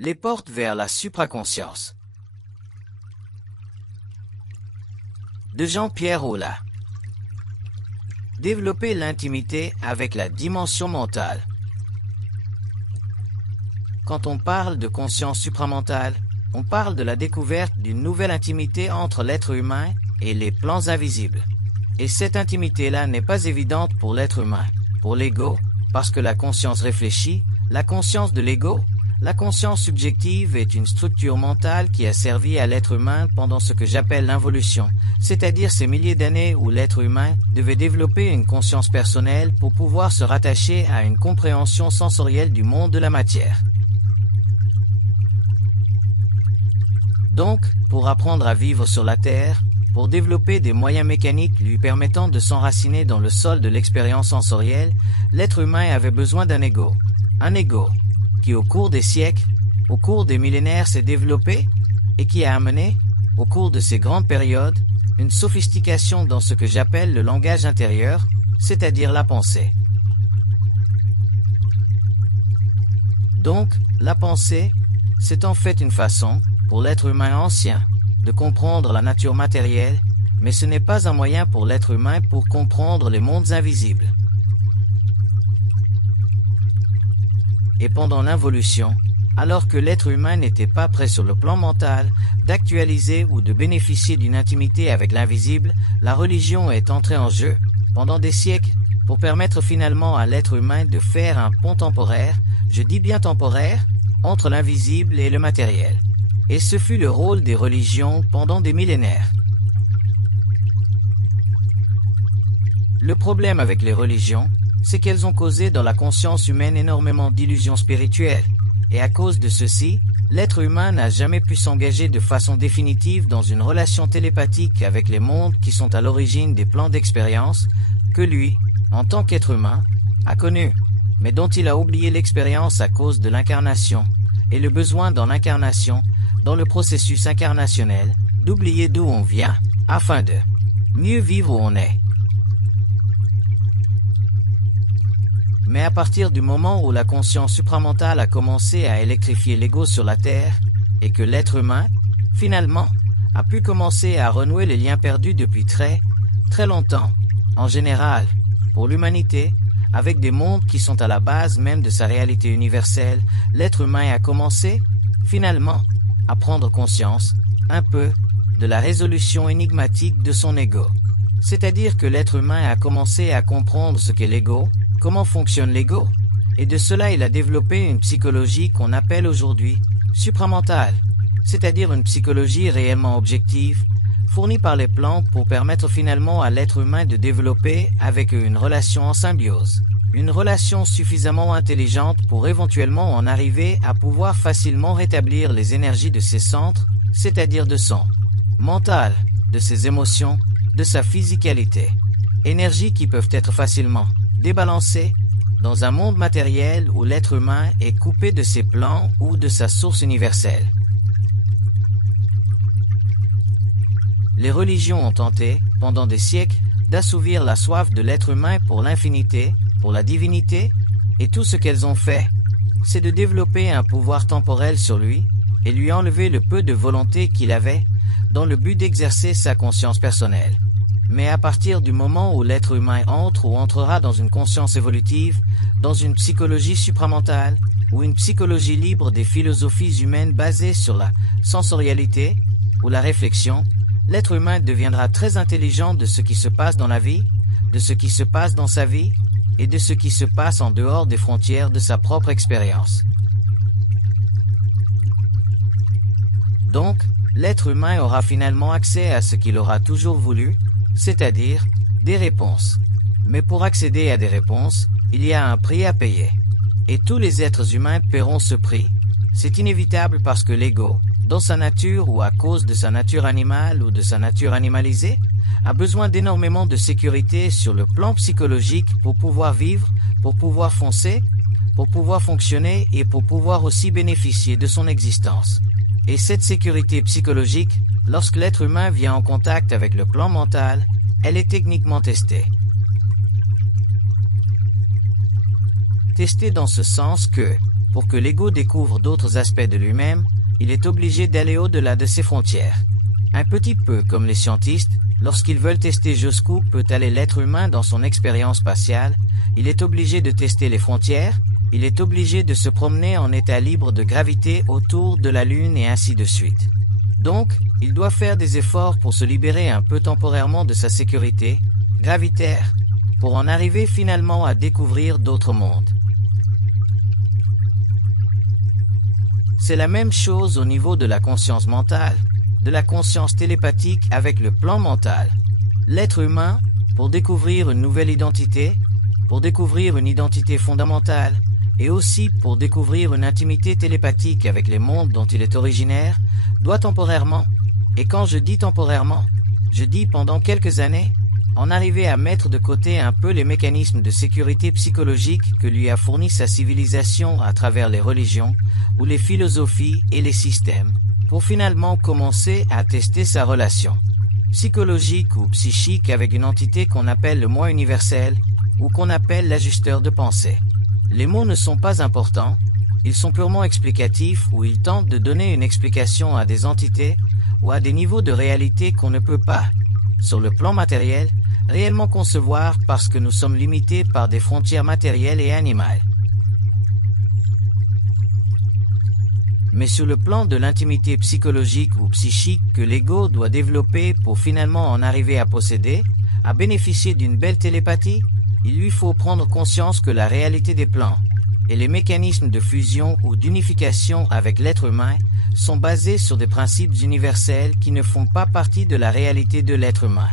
les portes vers la supraconscience. De Jean-Pierre Aulas. Développer l'intimité avec la dimension mentale. Quand on parle de conscience supramentale, on parle de la découverte d'une nouvelle intimité entre l'être humain et les plans invisibles. Et cette intimité-là n'est pas évidente pour l'être humain, pour l'ego, parce que la conscience réfléchie, la conscience de l'ego, la conscience subjective est une structure mentale qui a servi à l'être humain pendant ce que j'appelle l'involution, c'est-à-dire ces milliers d'années où l'être humain devait développer une conscience personnelle pour pouvoir se rattacher à une compréhension sensorielle du monde de la matière. Donc, pour apprendre à vivre sur la Terre, pour développer des moyens mécaniques lui permettant de s'enraciner dans le sol de l'expérience sensorielle, l'être humain avait besoin d'un ego. Un ego qui, au cours des siècles, au cours des millénaires, s'est développé et qui a amené, au cours de ces grandes périodes, une sophistication dans ce que j'appelle le langage intérieur, c'est-à-dire la pensée. Donc, la pensée, c'est en fait une façon, pour l'être humain ancien, de comprendre la nature matérielle, mais ce n'est pas un moyen pour l'être humain pour comprendre les mondes invisibles. Et pendant l'involution, alors que l'être humain n'était pas prêt sur le plan mental d'actualiser ou de bénéficier d'une intimité avec l'invisible, la religion est entrée en jeu, pendant des siècles, pour permettre finalement à l'être humain de faire un pont temporaire, je dis bien temporaire, entre l'invisible et le matériel. Et ce fut le rôle des religions pendant des millénaires. Le problème avec les religions, c'est qu'elles ont causé dans la conscience humaine énormément d'illusions spirituelles, et à cause de ceci, l'être humain n'a jamais pu s'engager de façon définitive dans une relation télépathique avec les mondes qui sont à l'origine des plans d'expérience que lui, en tant qu'être humain, a connus, mais dont il a oublié l'expérience à cause de l'incarnation, et le besoin dans l'incarnation, dans le processus incarnationnel, d'oublier d'où on vient, afin de mieux vivre où on est. Mais à partir du moment où la conscience supramentale a commencé à électrifier l'ego sur la Terre, et que l'être humain, finalement, a pu commencer à renouer les liens perdus depuis très longtemps, en général, pour l'humanité, avec des mondes qui sont à la base même de sa réalité universelle, l'être humain a commencé, finalement, à prendre conscience, un peu, de la résolution énigmatique de son ego. C'est-à-dire que l'être humain a commencé à comprendre ce qu'est l'ego, comment fonctionne l'ego, et de cela il a développé une psychologie qu'on appelle aujourd'hui supramentale, c'est-à-dire une psychologie réellement objective, fournie par les plans pour permettre finalement à l'être humain de développer avec eux une relation en symbiose, une relation suffisamment intelligente pour éventuellement en arriver à pouvoir facilement rétablir les énergies de ses centres, c'est-à-dire de son mental, de ses émotions, de sa physicalité, énergies qui peuvent être facilement débalancées dans un monde matériel où l'être humain est coupé de ses plans ou de sa source universelle. Les religions ont tenté, pendant des siècles, d'assouvir la soif de l'être humain pour l'infinité, pour la divinité, et tout ce qu'elles ont fait, c'est de développer un pouvoir temporel sur lui et lui enlever le peu de volonté qu'il avait dans le but d'exercer sa conscience personnelle. Mais à partir du moment où l'être humain entre ou entrera dans une conscience évolutive, dans une psychologie supramentale, ou une psychologie libre des philosophies humaines basées sur la sensorialité ou la réflexion, l'être humain deviendra très intelligent de ce qui se passe dans la vie, de ce qui se passe dans sa vie, et de ce qui se passe en dehors des frontières de sa propre expérience. Donc, l'être humain aura finalement accès à ce qu'il aura toujours voulu, c'est-à-dire des réponses. Mais pour accéder à des réponses, il y a un prix à payer. Et tous les êtres humains paieront ce prix. C'est inévitable parce que l'ego, dans sa nature ou à cause de sa nature animale ou de sa nature animalisée, a besoin d'énormément de sécurité sur le plan psychologique pour pouvoir vivre, pour pouvoir foncer, pour pouvoir fonctionner et pour pouvoir aussi bénéficier de son existence. Et cette sécurité psychologique, lorsque l'être humain vient en contact avec le plan mental, elle est techniquement testée. Testée dans ce sens que, pour que l'ego découvre d'autres aspects de lui-même, il est obligé d'aller au-delà de ses frontières. Un petit peu comme les scientistes, lorsqu'ils veulent tester jusqu'où peut aller l'être humain dans son expérience spatiale, il est obligé de tester les frontières, il est obligé de se promener en état libre de gravité autour de la Lune et ainsi de suite. Donc, il doit faire des efforts pour se libérer un peu temporairement de sa sécurité gravitaire, pour en arriver finalement à découvrir d'autres mondes. C'est la même chose au niveau de la conscience mentale, de la conscience télépathique avec le plan mental. L'être humain, pour découvrir une nouvelle identité, pour découvrir une identité fondamentale, et aussi pour découvrir une intimité télépathique avec les mondes dont il est originaire, doit temporairement, et quand je dis temporairement, je dis pendant quelques années, en arriver à mettre de côté un peu les mécanismes de sécurité psychologique que lui a fournis sa civilisation à travers les religions, ou les philosophies et les systèmes, pour finalement commencer à tester sa relation psychologique ou psychique avec une entité qu'on appelle le moi universel, ou qu'on appelle l'ajusteur de pensée. Les mots ne sont pas importants, ils sont purement explicatifs ou ils tentent de donner une explication à des entités ou à des niveaux de réalité qu'on ne peut pas, sur le plan matériel, réellement concevoir parce que nous sommes limités par des frontières matérielles et animales. Mais sur le plan de l'intimité psychologique ou psychique que l'ego doit développer pour finalement en arriver à posséder, à bénéficier d'une belle télépathie, il lui faut prendre conscience que la réalité des plans et les mécanismes de fusion ou d'unification avec l'être humain sont basés sur des principes universels qui ne font pas partie de la réalité de l'être humain.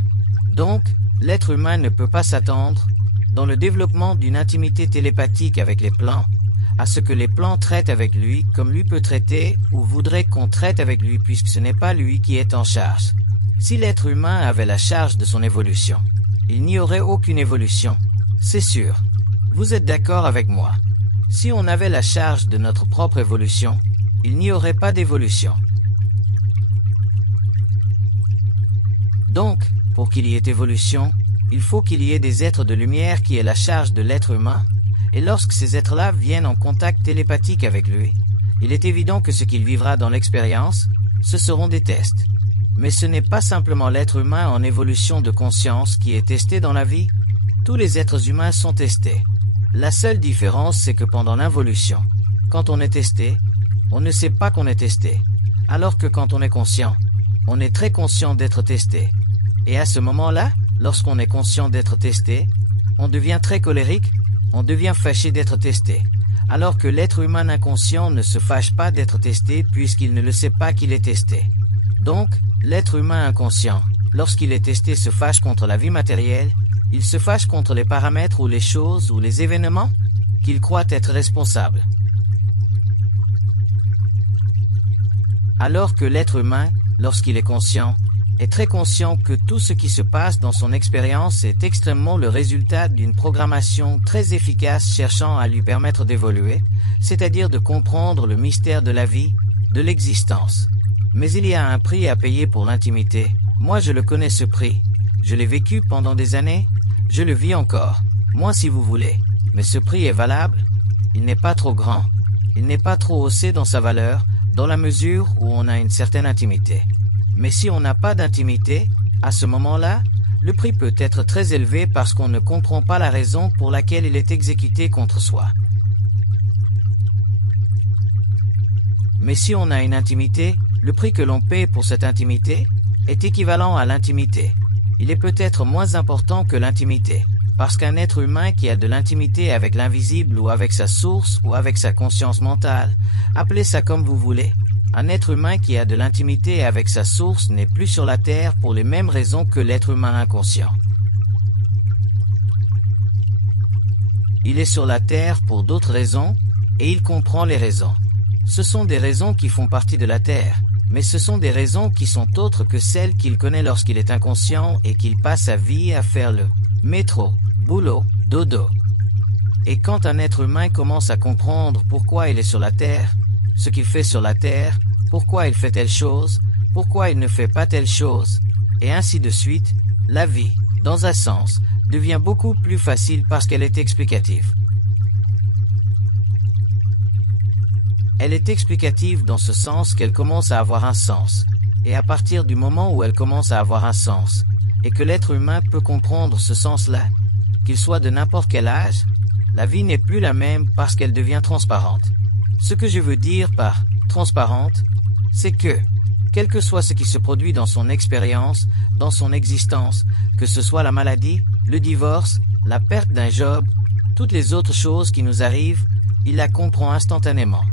Donc, l'être humain ne peut pas s'attendre, dans le développement d'une intimité télépathique avec les plans, à ce que les plans traitent avec lui comme lui peut traiter ou voudrait qu'on traite avec lui puisque ce n'est pas lui qui est en charge. Si l'être humain avait la charge de son évolution, il n'y aurait aucune évolution. C'est sûr. Vous êtes d'accord avec moi. Si on avait la charge de notre propre évolution, il n'y aurait pas d'évolution. Donc, pour qu'il y ait évolution, il faut qu'il y ait des êtres de lumière qui aient la charge de l'être humain, et lorsque ces êtres-là viennent en contact télépathique avec lui, il est évident que ce qu'il vivra dans l'expérience, ce seront des tests. Mais ce n'est pas simplement l'être humain en évolution de conscience qui est testé dans la vie. Tous les êtres humains sont testés. La seule différence, c'est que pendant l'involution, quand on est testé, on ne sait pas qu'on est testé, alors que quand on est conscient, on est très conscient d'être testé. Et à ce moment-là, lorsqu'on est conscient d'être testé, on devient très colérique, on devient fâché d'être testé, alors que l'être humain inconscient ne se fâche pas d'être testé puisqu'il ne le sait pas qu'il est testé. Donc, l'être humain inconscient, lorsqu'il est testé, se fâche contre la vie matérielle, il se fâche contre les paramètres ou les choses ou les événements qu'il croit être responsables. Alors que l'être humain, lorsqu'il est conscient, est très conscient que tout ce qui se passe dans son expérience est extrêmement le résultat d'une programmation très efficace cherchant à lui permettre d'évoluer, c'est-à-dire de comprendre le mystère de la vie, de l'existence. Mais il y a un prix à payer pour l'intimité. Moi je le connais ce prix. Je l'ai vécu pendant des années, je le vis encore. Moi si vous voulez. Mais ce prix est valable. Il n'est pas trop grand. Il n'est pas trop haussé dans sa valeur, dans la mesure où on a une certaine intimité. Mais si on n'a pas d'intimité, à ce moment-là, le prix peut être très élevé parce qu'on ne comprend pas la raison pour laquelle il est exécuté contre soi. Mais si on a une intimité, le prix que l'on paie pour cette intimité est équivalent à l'intimité. Il est peut-être moins important que l'intimité, parce qu'un être humain qui a de l'intimité avec l'invisible ou avec sa source ou avec sa conscience mentale, appelez ça comme vous voulez, un être humain qui a de l'intimité avec sa source n'est plus sur la terre pour les mêmes raisons que l'être humain inconscient. Il est sur la terre pour d'autres raisons, et il comprend les raisons. Ce sont des raisons qui font partie de la terre, mais ce sont des raisons qui sont autres que celles qu'il connaît lorsqu'il est inconscient et qu'il passe sa vie à faire le métro, boulot, dodo. Et quand un être humain commence à comprendre pourquoi il est sur la terre, ce qu'il fait sur la terre, pourquoi il fait telle chose, pourquoi il ne fait pas telle chose, et ainsi de suite, la vie, dans un sens, devient beaucoup plus facile parce qu'elle est explicative. Elle est explicative dans ce sens qu'elle commence à avoir un sens. Et à partir du moment où elle commence à avoir un sens, et que l'être humain peut comprendre ce sens-là, qu'il soit de n'importe quel âge, la vie n'est plus la même parce qu'elle devient transparente. Ce que je veux dire par transparente, c'est que, quel que soit ce qui se produit dans son expérience, dans son existence, que ce soit la maladie, le divorce, la perte d'un job, toutes les autres choses qui nous arrivent, il la comprend instantanément.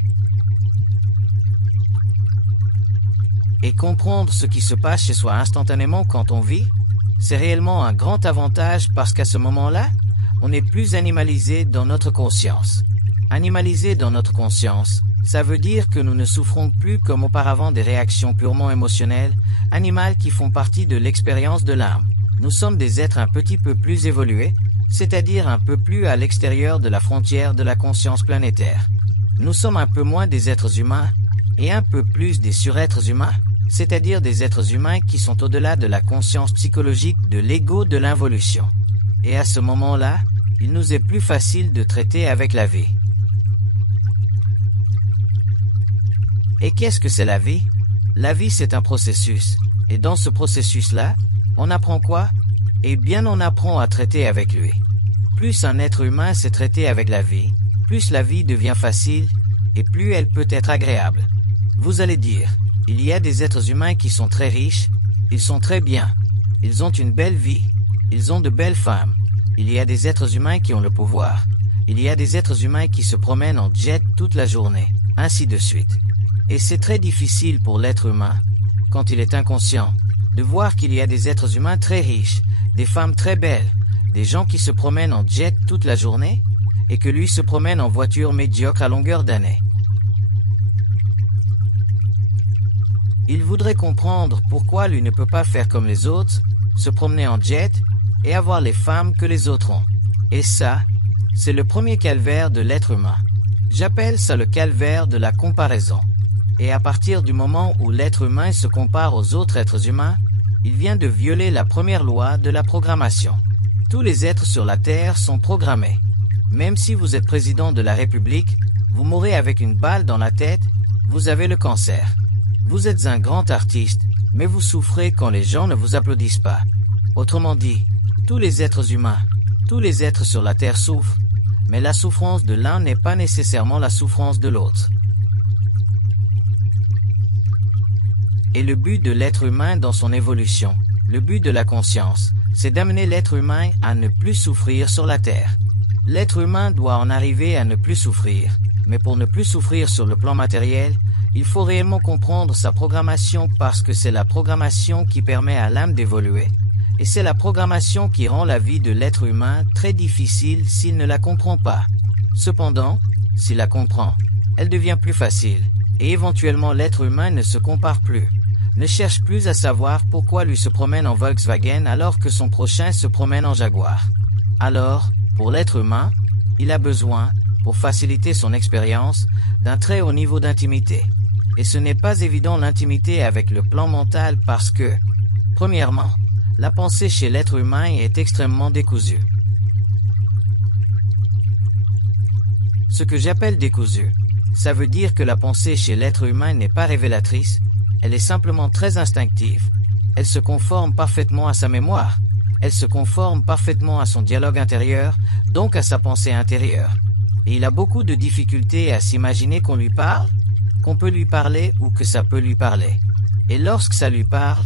Et comprendre ce qui se passe chez soi instantanément quand on vit, c'est réellement un grand avantage parce qu'à ce moment-là, on est plus animalisé dans notre conscience. Animalisé dans notre conscience, ça veut dire que nous ne souffrons plus comme auparavant des réactions purement émotionnelles, animales qui font partie de l'expérience de l'âme. Nous sommes des êtres un petit peu plus évolués, c'est-à-dire un peu plus à l'extérieur de la frontière de la conscience planétaire. Nous sommes un peu moins des êtres humains et un peu plus des surêtres humains, c'est-à-dire des êtres humains qui sont au-delà de la conscience psychologique de l'ego de l'involution. Et à ce moment-là, il nous est plus facile de traiter avec la vie. Et qu'est-ce que c'est la vie? La vie, c'est un processus. Et dans ce processus-là, on apprend quoi? Eh bien, on apprend à traiter avec lui. Plus un être humain sait traiter avec la vie, plus la vie devient facile et plus elle peut être agréable. Vous allez dire, il y a des êtres humains qui sont très riches, ils sont très bien, ils ont une belle vie, ils ont de belles femmes. Il y a des êtres humains qui ont le pouvoir. Il y a des êtres humains qui se promènent en jet toute la journée, ainsi de suite. Et c'est très difficile pour l'être humain, quand il est inconscient, de voir qu'il y a des êtres humains très riches, des femmes très belles, des gens qui se promènent en jet toute la journée, et que lui se promène en voiture médiocre à longueur d'année. Il voudrait comprendre pourquoi lui ne peut pas faire comme les autres, se promener en jet et avoir les femmes que les autres ont. Et ça, c'est le premier calvaire de l'être humain. J'appelle ça le calvaire de la comparaison. Et à partir du moment où l'être humain se compare aux autres êtres humains, il vient de violer la première loi de la programmation. Tous les êtres sur la Terre sont programmés. Même si vous êtes président de la République, vous mourrez avec une balle dans la tête, vous avez le cancer. Vous êtes un grand artiste, mais vous souffrez quand les gens ne vous applaudissent pas. Autrement dit, tous les êtres humains, tous les êtres sur la Terre souffrent, mais la souffrance de l'un n'est pas nécessairement la souffrance de l'autre. Et le but de l'être humain dans son évolution, le but de la conscience, c'est d'amener l'être humain à ne plus souffrir sur la Terre. L'être humain doit en arriver à ne plus souffrir, mais pour ne plus souffrir sur le plan matériel, il faut réellement comprendre sa programmation parce que c'est la programmation qui permet à l'âme d'évoluer. Et c'est la programmation qui rend la vie de l'être humain très difficile s'il ne la comprend pas. Cependant, s'il la comprend, elle devient plus facile. Et éventuellement l'être humain ne se compare plus, ne cherche plus à savoir pourquoi lui se promène en Volkswagen alors que son prochain se promène en Jaguar. Alors, pour l'être humain, il a besoin, pour faciliter son expérience, d'un très haut niveau d'intimité. Et ce n'est pas évident l'intimité avec le plan mental parce que, premièrement, la pensée chez l'être humain est extrêmement décousue. Ce que j'appelle décousu, ça veut dire que la pensée chez l'être humain n'est pas révélatrice, elle est simplement très instinctive. Elle se conforme parfaitement à sa mémoire, elle se conforme parfaitement à son dialogue intérieur, donc à sa pensée intérieure. Et il a beaucoup de difficultés à s'imaginer qu'on lui parle, qu'on peut lui parler ou que ça peut lui parler. Et lorsque ça lui parle,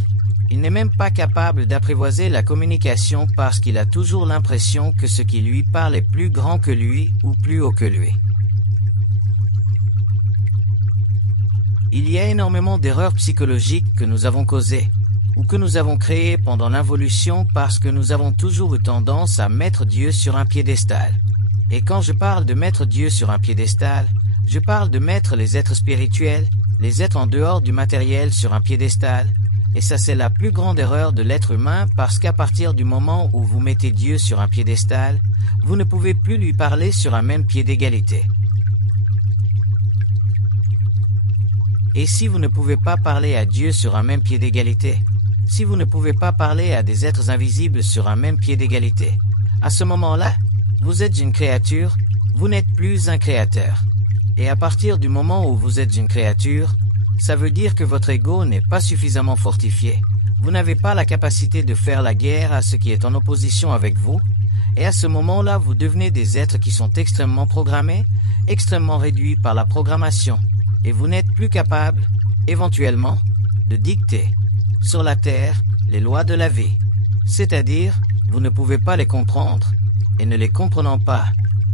il n'est même pas capable d'apprivoiser la communication parce qu'il a toujours l'impression que ce qui lui parle est plus grand que lui ou plus haut que lui. Il y a énormément d'erreurs psychologiques que nous avons causées, ou que nous avons créées pendant l'involution parce que nous avons toujours eu tendance à mettre Dieu sur un piédestal. Et quand je parle de mettre Dieu sur un piédestal, je parle de mettre les êtres spirituels, les êtres en dehors du matériel sur un piédestal, et ça c'est la plus grande erreur de l'être humain parce qu'à partir du moment où vous mettez Dieu sur un piédestal, vous ne pouvez plus lui parler sur un même pied d'égalité. Et si vous ne pouvez pas parler à Dieu sur un même pied d'égalité, si vous ne pouvez pas parler à des êtres invisibles sur un même pied d'égalité, à ce moment-là, vous êtes une créature, vous n'êtes plus un créateur. Et à partir du moment où vous êtes une créature, ça veut dire que votre ego n'est pas suffisamment fortifié. Vous n'avez pas la capacité de faire la guerre à ce qui est en opposition avec vous, et à ce moment-là, vous devenez des êtres qui sont extrêmement programmés, extrêmement réduits par la programmation, et vous n'êtes plus capable, éventuellement, de dicter, sur la Terre, les lois de la vie. C'est-à-dire, vous ne pouvez pas les comprendre, et ne les comprenant pas,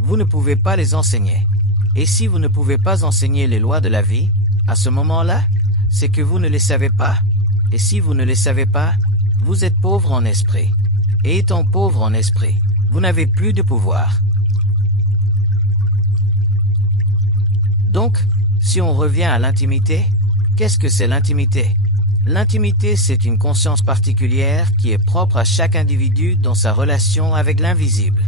vous ne pouvez pas les enseigner. Et si vous ne pouvez pas enseigner les lois de la vie, à ce moment-là, c'est que vous ne les savez pas. Et si vous ne les savez pas, vous êtes pauvre en esprit. Et étant pauvre en esprit, vous n'avez plus de pouvoir. Donc, si on revient à l'intimité, qu'est-ce que c'est l'intimité? L'intimité, c'est une conscience particulière qui est propre à chaque individu dans sa relation avec l'invisible.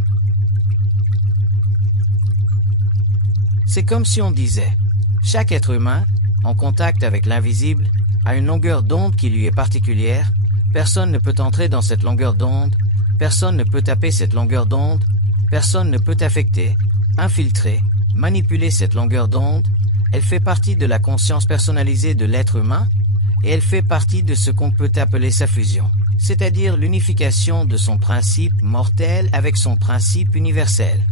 C'est comme si on disait, chaque être humain, en contact avec l'invisible, a une longueur d'onde qui lui est particulière, personne ne peut entrer dans cette longueur d'onde, personne ne peut taper cette longueur d'onde, personne ne peut affecter, infiltrer, manipuler cette longueur d'onde, elle fait partie de la conscience personnalisée de l'être humain, et elle fait partie de ce qu'on peut appeler sa fusion, c'est-à-dire l'unification de son principe mortel avec son principe universel.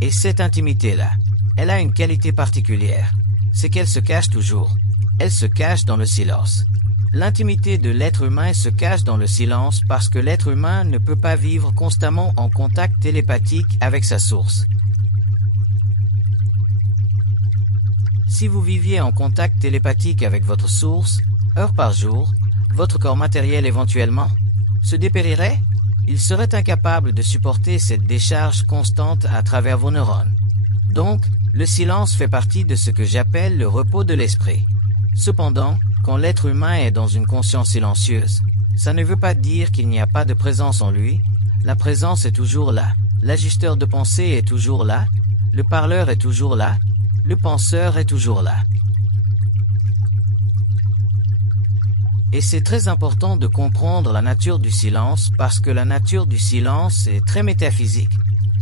Et cette intimité-là, elle a une qualité particulière, c'est qu'elle se cache toujours. Elle se cache dans le silence. L'intimité de l'être humain se cache dans le silence parce que l'être humain ne peut pas vivre constamment en contact télépathique avec sa source. Si vous viviez en contact télépathique avec votre source, heure par jour, votre corps matériel éventuellement se dépérirait. Il serait incapable de supporter cette décharge constante à travers vos neurones. Donc, le silence fait partie de ce que j'appelle le repos de l'esprit. Cependant, quand l'être humain est dans une conscience silencieuse, ça ne veut pas dire qu'il n'y a pas de présence en lui. La présence est toujours là. L'ajusteur de pensée est toujours là. Le parleur est toujours là. Le penseur est toujours là. Et c'est très important de comprendre la nature du silence parce que la nature du silence est très métaphysique.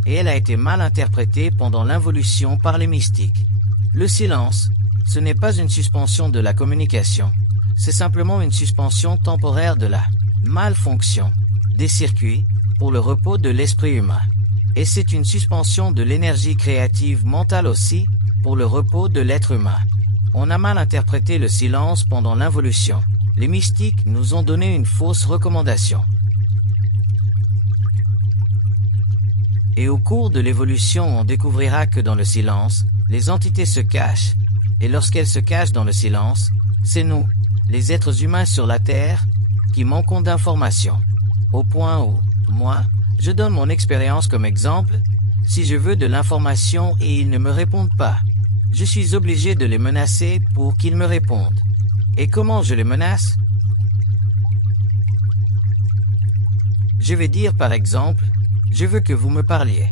Et elle a été mal interprétée pendant l'involution par les mystiques. Le silence, ce n'est pas une suspension de la communication, c'est simplement une suspension temporaire de la malfonction des circuits pour le repos de l'esprit humain. Et c'est une suspension de l'énergie créative mentale aussi pour le repos de l'être humain. On a mal interprété le silence pendant l'involution. Les mystiques nous ont donné une fausse recommandation. Et au cours de l'évolution, on découvrira que dans le silence, les entités se cachent. Et lorsqu'elles se cachent dans le silence, c'est nous, les êtres humains sur la Terre, qui manquons d'informations. Au point où, moi, je donne mon expérience comme exemple, si je veux de l'information et ils ne me répondent pas, je suis obligé de les menacer pour qu'ils me répondent. Et comment je les menace? Je vais dire par exemple, je veux que vous me parliez.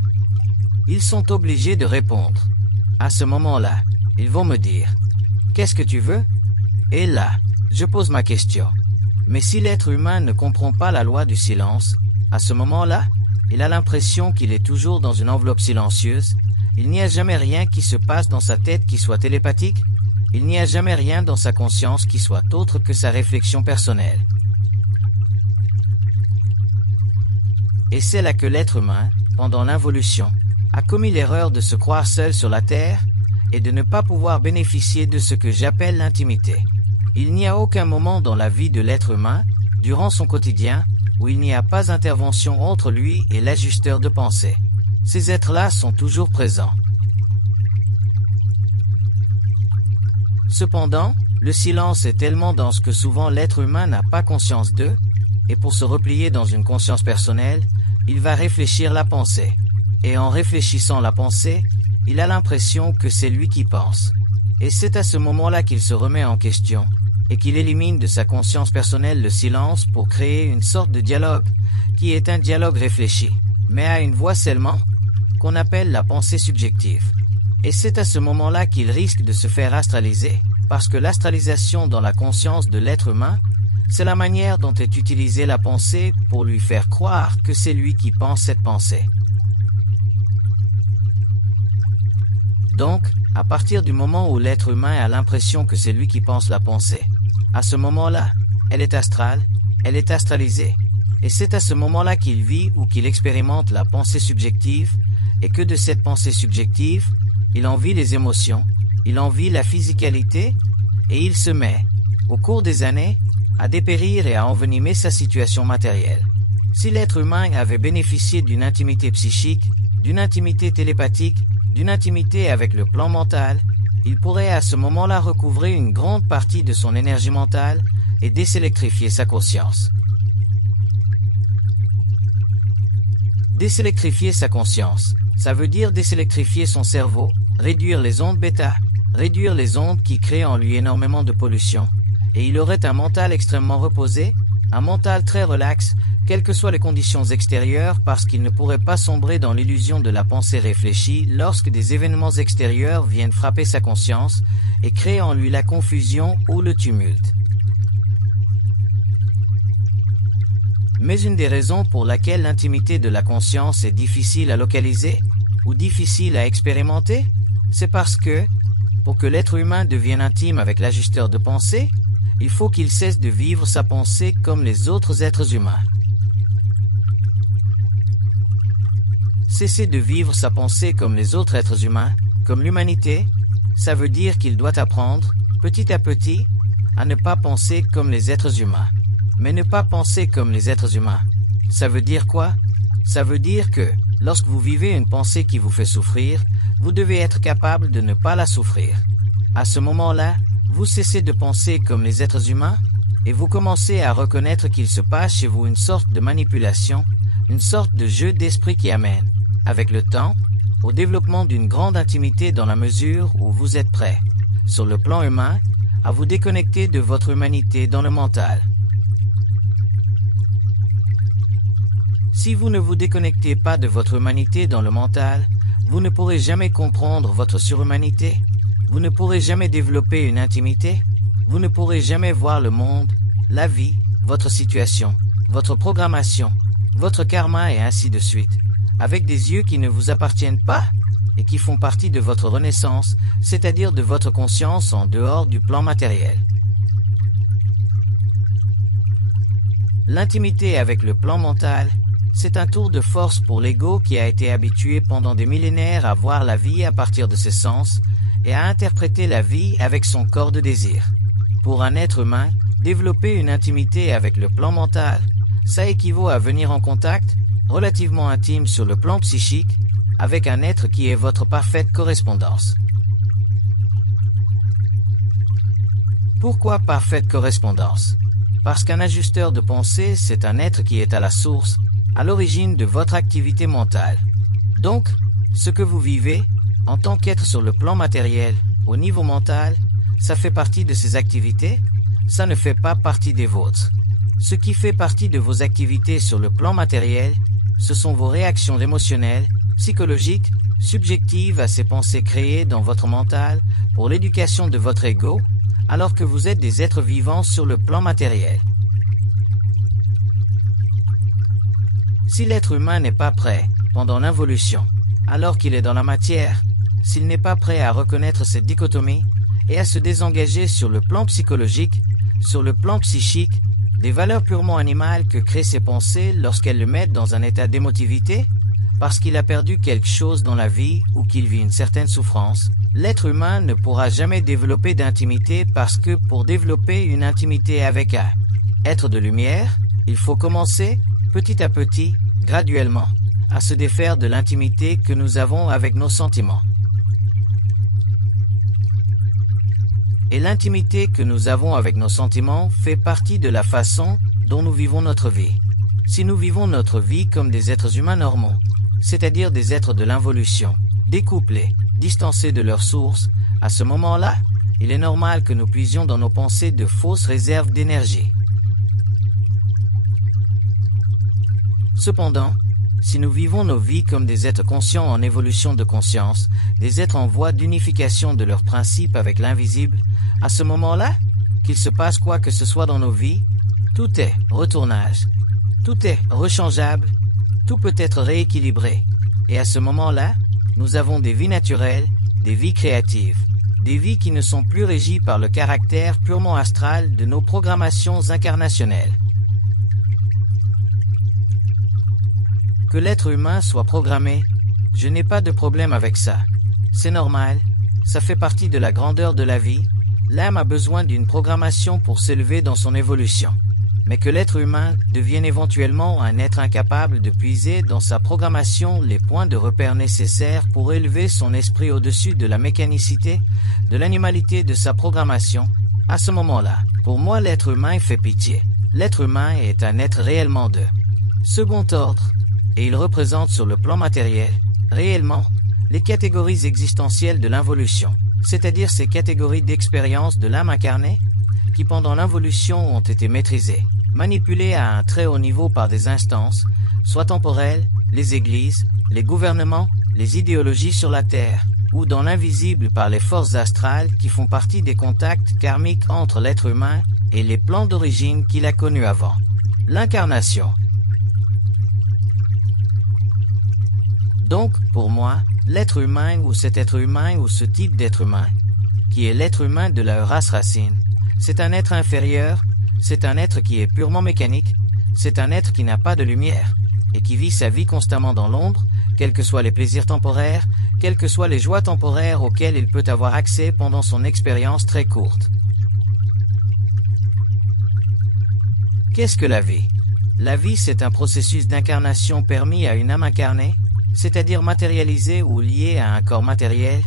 Ils sont obligés de répondre. À ce moment-là, ils vont me dire, qu'est-ce que tu veux? Et là, je pose ma question. Mais si l'être humain ne comprend pas la loi du silence, à ce moment-là, il a l'impression qu'il est toujours dans une enveloppe silencieuse. Il n'y a jamais rien qui se passe dans sa tête qui soit télépathique. Il n'y a jamais rien dans sa conscience qui soit autre que sa réflexion personnelle. Et c'est là que l'être humain, pendant l'involution, a commis l'erreur de se croire seul sur la Terre et de ne pas pouvoir bénéficier de ce que j'appelle l'intimité. Il n'y a aucun moment dans la vie de l'être humain, durant son quotidien, où il n'y a pas d'intervention entre lui et l'ajusteur de pensée. Ces êtres-là sont toujours présents. Cependant, le silence est tellement dense que souvent l'être humain n'a pas conscience d'eux, et pour se replier dans une conscience personnelle, il va réfléchir la pensée. Et en réfléchissant la pensée, il a l'impression que c'est lui qui pense. Et c'est à ce moment-là qu'il se remet en question, et qu'il élimine de sa conscience personnelle le silence pour créer une sorte de dialogue, qui est un dialogue réfléchi, mais à une voix seulement, qu'on appelle la pensée subjective. Et c'est à ce moment-là qu'il risque de se faire astraliser, parce que l'astralisation dans la conscience de l'être humain, c'est la manière dont est utilisée la pensée pour lui faire croire que c'est lui qui pense cette pensée. Donc, À partir du moment où l'être humain a l'impression que c'est lui qui pense la pensée, à ce moment-là, elle est astrale, elle est astralisée. Et c'est à ce moment-là qu'il vit ou qu'il expérimente la pensée subjective, et que de cette pensée subjective, il en vit les émotions, il en vit la physicalité, et il se met, au cours des années, à dépérir et à envenimer sa situation matérielle. Si l'être humain avait bénéficié d'une intimité psychique, d'une intimité télépathique, d'une intimité avec le plan mental, il pourrait à ce moment-là recouvrer une grande partie de son énergie mentale et désélectrifier sa conscience. Désélectrifier sa conscience, ça veut dire désélectrifier son cerveau, réduire les ondes bêta, réduire les ondes qui créent en lui énormément de pollution, et il aurait un mental extrêmement reposé, un mental très relax, quelles que soient les conditions extérieures, parce qu'il ne pourrait pas sombrer dans l'illusion de la pensée réfléchie lorsque des événements extérieurs viennent frapper sa conscience et créer en lui la confusion ou le tumulte. Mais une des raisons pour laquelle l'intimité de la conscience est difficile à localiser ou difficile à expérimenter, c'est parce que, pour que l'être humain devienne intime avec l'ajusteur de pensée, il faut qu'il cesse de vivre sa pensée comme les autres êtres humains. Cesser de vivre sa pensée comme les autres êtres humains, comme l'humanité, ça veut dire qu'il doit apprendre, petit à petit, à ne pas penser comme les êtres humains. Mais ne pas penser comme les êtres humains, ça veut dire quoi? Ça veut dire que, lorsque vous vivez une pensée qui vous fait souffrir, vous devez être capable de ne pas la souffrir. À ce moment-là, vous cessez de penser comme les êtres humains, et vous commencez à reconnaître qu'il se passe chez vous une sorte de manipulation, une sorte de jeu d'esprit qui amène, avec le temps, au développement d'une grande intimité dans la mesure où vous êtes prêt, sur le plan humain, à vous déconnecter de votre humanité dans le mental. Si vous ne vous déconnectez pas de votre humanité dans le mental, vous ne pourrez jamais comprendre votre surhumanité, vous ne pourrez jamais développer une intimité, vous ne pourrez jamais voir le monde, la vie, votre situation, votre programmation, votre karma et ainsi de suite, avec des yeux qui ne vous appartiennent pas et qui font partie de votre renaissance, c'est-à-dire de votre conscience en dehors du plan matériel. L'intimité avec le plan mental, c'est un tour de force pour l'ego qui a été habitué pendant des millénaires à voir la vie à partir de ses sens et à interpréter la vie avec son corps de désir. Pour un être humain, développer une intimité avec le plan mental, ça équivaut à venir en contact, relativement intime sur le plan psychique, avec un être qui est votre parfaite correspondance. Pourquoi parfaite correspondance? Parce qu'un ajusteur de pensée, c'est un être qui est à la source, à l'origine de votre activité mentale. Donc, ce que vous vivez, en tant qu'être sur le plan matériel, au niveau mental, ça fait partie de ces activités, ça ne fait pas partie des vôtres. Ce qui fait partie de vos activités sur le plan matériel, ce sont vos réactions émotionnelles, psychologiques, subjectives à ces pensées créées dans votre mental pour l'éducation de votre ego, alors que vous êtes des êtres vivants sur le plan matériel. Si l'être humain n'est pas prêt, pendant l'involution, alors qu'il est dans la matière, s'il n'est pas prêt à reconnaître cette dichotomie et à se désengager sur le plan psychologique, sur le plan psychique, des valeurs purement animales que créent ses pensées lorsqu'elles le mettent dans un état d'émotivité, parce qu'il a perdu quelque chose dans la vie ou qu'il vit une certaine souffrance, l'être humain ne pourra jamais développer d'intimité parce que pour développer une intimité avec un être de lumière, il faut commencer, petit à petit, graduellement, à se défaire de l'intimité que nous avons avec nos sentiments. Et l'intimité que nous avons avec nos sentiments fait partie de la façon dont nous vivons notre vie. Si nous vivons notre vie comme des êtres humains normaux, c'est-à-dire des êtres de l'involution, découplés, distancés de leur source, à ce moment-là, il est normal que nous puisions dans nos pensées de fausses réserves d'énergie. Cependant, si nous vivons nos vies comme des êtres conscients en évolution de conscience, des êtres en voie d'unification de leurs principes avec l'invisible, à ce moment-là, qu'il se passe quoi que ce soit dans nos vies, tout est retournage, tout est rechangeable, tout peut être rééquilibré. Et à ce moment-là, nous avons des vies naturelles, des vies créatives, des vies qui ne sont plus régies par le caractère purement astral de nos programmations incarnationnelles. Que l'être humain soit programmé, je n'ai pas de problème avec ça. C'est normal, ça fait partie de la grandeur de la vie. L'âme a besoin d'une programmation pour s'élever dans son évolution. Mais que l'être humain devienne éventuellement un être incapable de puiser dans sa programmation les points de repère nécessaires pour élever son esprit au-dessus de la mécanicité, de l'animalité de sa programmation, à ce moment-là, pour moi l'être humain fait pitié. L'être humain est un être réellement de second ordre, et il représente sur le plan matériel, réellement, les catégories existentielles de l'involution, c'est-à-dire ces catégories d'expérience de l'âme incarnée, qui pendant l'involution ont été maîtrisées, manipulées à un très haut niveau par des instances, soit temporelles, les églises, les gouvernements, les idéologies sur la Terre, ou dans l'invisible par les forces astrales qui font partie des contacts karmiques entre l'être humain et les plans d'origine qu'il a connus avant. L'incarnation. Donc, pour moi, l'être humain ou cet être humain ou ce type d'être humain, qui est l'être humain de la race racine, c'est un être inférieur, c'est un être qui est purement mécanique, c'est un être qui n'a pas de lumière, et qui vit sa vie constamment dans l'ombre, quels que soient les plaisirs temporaires, quelles que soient les joies temporaires auxquelles il peut avoir accès pendant son expérience très courte. Qu'est-ce que la vie? La vie, c'est un processus d'incarnation permis à une âme incarnée, c'est-à-dire matérialisée ou liée à un corps matériel,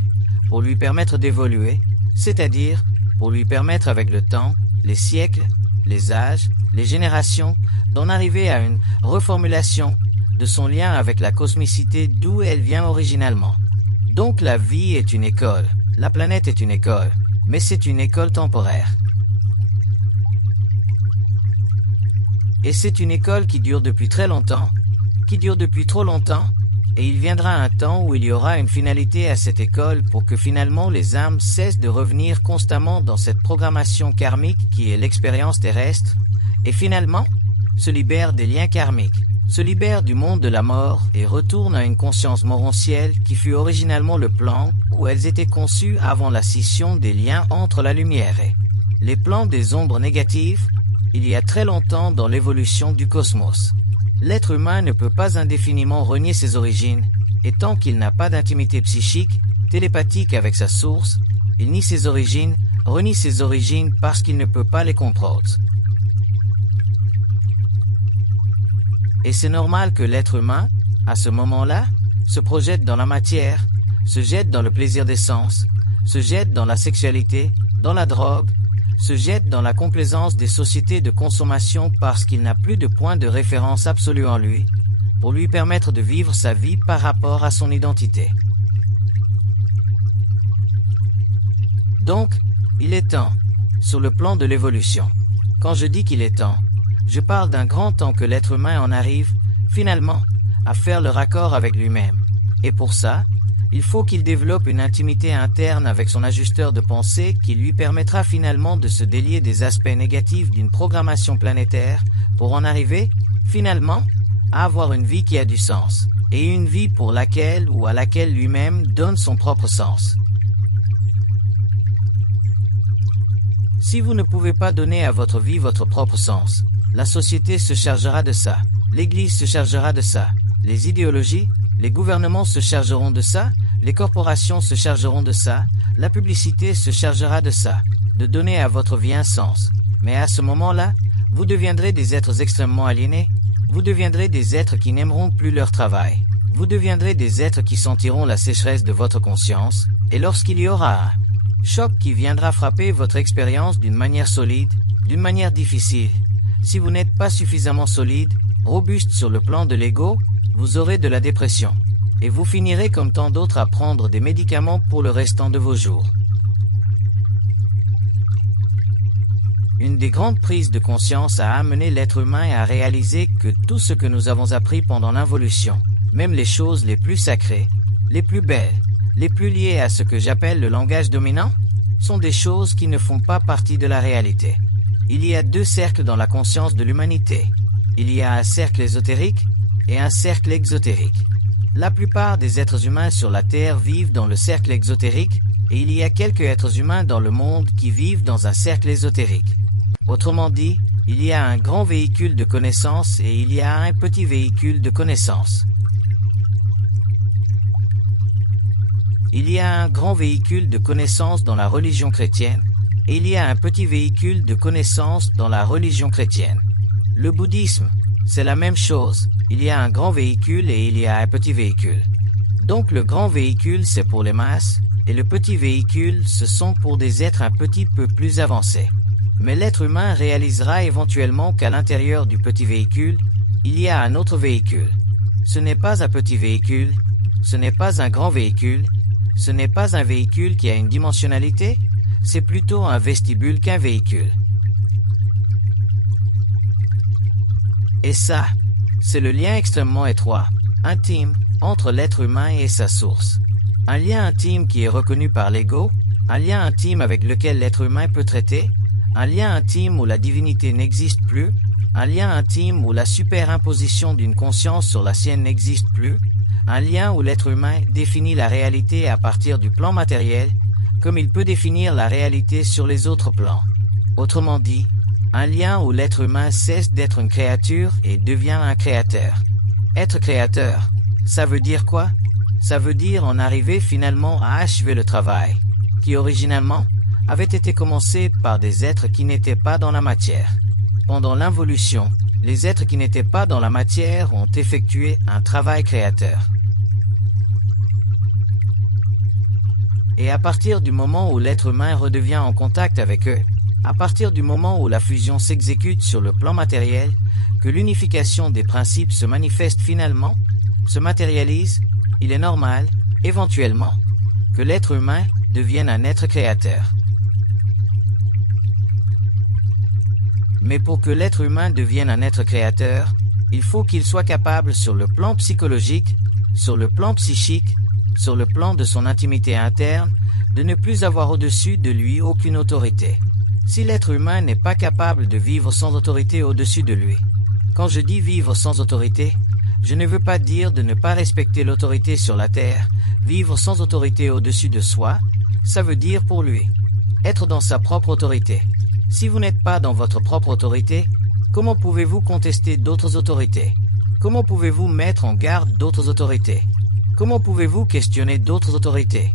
pour lui permettre d'évoluer, c'est-à-dire pour lui permettre avec le temps, les siècles, les âges, les générations, d'en arriver à une reformulation de son lien avec la cosmicité d'où elle vient originalement. Donc la vie est une école, la planète est une école, mais c'est une école temporaire. Et c'est une école qui dure depuis très longtemps, qui dure depuis trop longtemps, et il viendra un temps où il y aura une finalité à cette école pour que finalement les âmes cessent de revenir constamment dans cette programmation karmique qui est l'expérience terrestre, et finalement se libèrent des liens karmiques, se libèrent du monde de la mort et retournent à une conscience morontielle qui fut originalement le plan où elles étaient conçues avant la scission des liens entre la lumière et les plans des ombres négatives, il y a très longtemps dans l'évolution du cosmos. L'être humain ne peut pas indéfiniment renier ses origines, et tant qu'il n'a pas d'intimité psychique, télépathique avec sa source, il nie ses origines, renie ses origines parce qu'il ne peut pas les comprendre. Et c'est normal que l'être humain, à ce moment-là, se projette dans la matière, se jette dans le plaisir des sens, se jette dans la sexualité, dans la drogue, se jette dans la complaisance des sociétés de consommation parce qu'il n'a plus de point de référence absolu en lui, pour lui permettre de vivre sa vie par rapport à son identité. Donc, il est temps, sur le plan de l'évolution. Quand je dis qu'il est temps, je parle d'un grand temps que l'être humain en arrive, finalement, à faire le raccord avec lui-même. Et pour ça, il faut qu'il développe une intimité interne avec son ajusteur de pensée qui lui permettra finalement de se délier des aspects négatifs d'une programmation planétaire pour en arriver, finalement, à avoir une vie qui a du sens, et une vie pour laquelle ou à laquelle lui-même donne son propre sens. Si vous ne pouvez pas donner à votre vie votre propre sens, la société se chargera de ça, l'Église se chargera de ça, les idéologies, les gouvernements se chargeront de ça, les corporations se chargeront de ça, la publicité se chargera de ça, de donner à votre vie un sens. Mais à ce moment-là, vous deviendrez des êtres extrêmement aliénés, vous deviendrez des êtres qui n'aimeront plus leur travail, vous deviendrez des êtres qui sentiront la sécheresse de votre conscience, et lorsqu'il y aura un choc qui viendra frapper votre expérience d'une manière solide, d'une manière difficile, si vous n'êtes pas suffisamment solide, robuste sur le plan de l'ego, vous aurez de la dépression, et vous finirez comme tant d'autres à prendre des médicaments pour le restant de vos jours. Une des grandes prises de conscience a amené l'être humain à réaliser que tout ce que nous avons appris pendant l'involution, même les choses les plus sacrées, les plus belles, les plus liées à ce que j'appelle le langage dominant, sont des choses qui ne font pas partie de la réalité. Il y a deux cercles dans la conscience de l'humanité. Il y a un cercle ésotérique et un cercle exotérique. La plupart des êtres humains sur la Terre vivent dans le cercle exotérique, et il y a quelques êtres humains dans le monde qui vivent dans un cercle ésotérique. Autrement dit, il y a un grand véhicule de connaissance et il y a un petit véhicule de connaissance. Il y a un grand véhicule de connaissance dans la religion chrétienne, et il y a un petit véhicule de connaissance dans la religion chrétienne. Le bouddhisme, c'est la même chose. Il y a un grand véhicule et il y a un petit véhicule. Donc le grand véhicule, c'est pour les masses, et le petit véhicule, ce sont pour des êtres un petit peu plus avancés. Mais l'être humain réalisera éventuellement qu'à l'intérieur du petit véhicule, il y a un autre véhicule. Ce n'est pas un petit véhicule, ce n'est pas un grand véhicule, ce n'est pas un véhicule qui a une dimensionnalité, c'est plutôt un vestibule qu'un véhicule. Et ça, c'est le lien extrêmement étroit, intime, entre l'être humain et sa source. Un lien intime qui est reconnu par l'ego, un lien intime avec lequel l'être humain peut traiter, un lien intime où la divinité n'existe plus, un lien intime où la superimposition d'une conscience sur la sienne n'existe plus, un lien où l'être humain définit la réalité à partir du plan matériel, comme il peut définir la réalité sur les autres plans. Autrement dit, un lien où l'être humain cesse d'être une créature et devient un créateur. Être créateur, ça veut dire quoi? Ça veut dire en arriver finalement à achever le travail, qui originalement avait été commencé par des êtres qui n'étaient pas dans la matière. Pendant l'involution, les êtres qui n'étaient pas dans la matière ont effectué un travail créateur. Et à partir du moment où l'être humain redevient en contact avec eux, à partir du moment où la fusion s'exécute sur le plan matériel, que l'unification des principes se manifeste finalement, se matérialise, il est normal, éventuellement, que l'être humain devienne un être créateur. Mais pour que l'être humain devienne un être créateur, il faut qu'il soit capable sur le plan psychologique, sur le plan psychique, sur le plan de son intimité interne, de ne plus avoir au-dessus de lui aucune autorité. Si l'être humain n'est pas capable de vivre sans autorité au-dessus de lui, quand je dis vivre sans autorité, je ne veux pas dire de ne pas respecter l'autorité sur la terre. Vivre sans autorité au-dessus de soi, ça veut dire pour lui, être dans sa propre autorité. Si vous n'êtes pas dans votre propre autorité, comment pouvez-vous contester d'autres autorités? Comment pouvez-vous mettre en garde d'autres autorités? Comment pouvez-vous questionner d'autres autorités?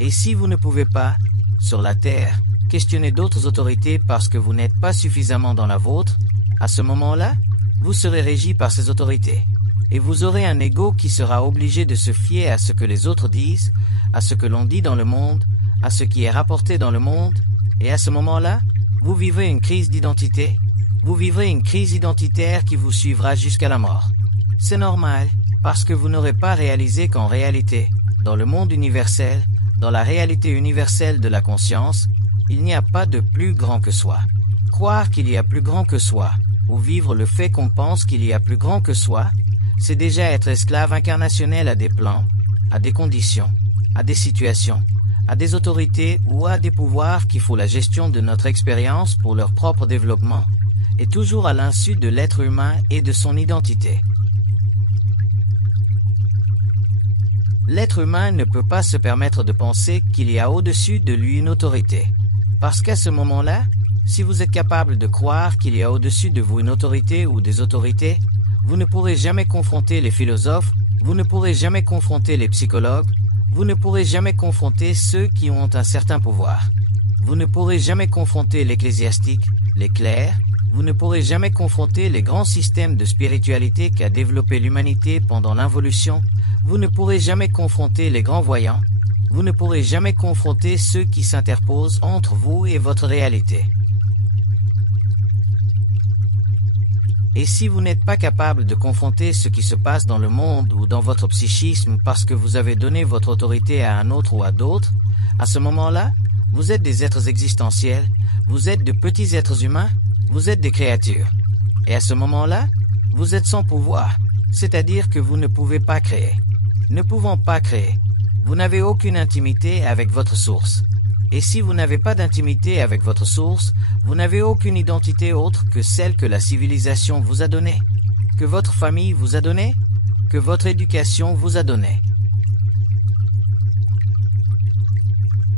Et si vous ne pouvez pas, sur la terre, questionner d'autres autorités parce que vous n'êtes pas suffisamment dans la vôtre, à ce moment-là, vous serez régi par ces autorités. Et vous aurez un ego qui sera obligé de se fier à ce que les autres disent, à ce que l'on dit dans le monde, à ce qui est rapporté dans le monde, et à ce moment-là, vous vivrez une crise d'identité, vous vivrez une crise identitaire qui vous suivra jusqu'à la mort. C'est normal, parce que vous n'aurez pas réalisé qu'en réalité, dans le monde universel, dans la réalité universelle de la conscience, il n'y a pas de plus grand que soi. Croire qu'il y a plus grand que soi, ou vivre le fait qu'on pense qu'il y a plus grand que soi, c'est déjà être esclave incarnationnel à des plans, à des conditions, à des situations, à des autorités ou à des pouvoirs qui font la gestion de notre expérience pour leur propre développement, et toujours à l'insu de l'être humain et de son identité. L'être humain ne peut pas se permettre de penser qu'il y a au-dessus de lui une autorité, parce qu'à ce moment-là, si vous êtes capable de croire qu'il y a au-dessus de vous une autorité ou des autorités, vous ne pourrez jamais confronter les philosophes, vous ne pourrez jamais confronter les psychologues, vous ne pourrez jamais confronter ceux qui ont un certain pouvoir. Vous ne pourrez jamais confronter l'ecclésiastique, les clercs, vous ne pourrez jamais confronter les grands systèmes de spiritualité qu'a développé l'humanité pendant l'involution, vous ne pourrez jamais confronter les grands voyants, vous ne pourrez jamais confronter ceux qui s'interposent entre vous et votre réalité. Et si vous n'êtes pas capable de confronter ce qui se passe dans le monde ou dans votre psychisme parce que vous avez donné votre autorité à un autre ou à d'autres, à ce moment-là, vous êtes des êtres existentiels, vous êtes de petits êtres humains, vous êtes des créatures. Et à ce moment-là, vous êtes sans pouvoir, c'est-à-dire que vous ne pouvez pas créer. Ne pouvant pas créer, vous n'avez aucune intimité avec votre source. Et si vous n'avez pas d'intimité avec votre source, vous n'avez aucune identité autre que celle que la civilisation vous a donnée. que votre famille vous a donné, que votre éducation vous a donné.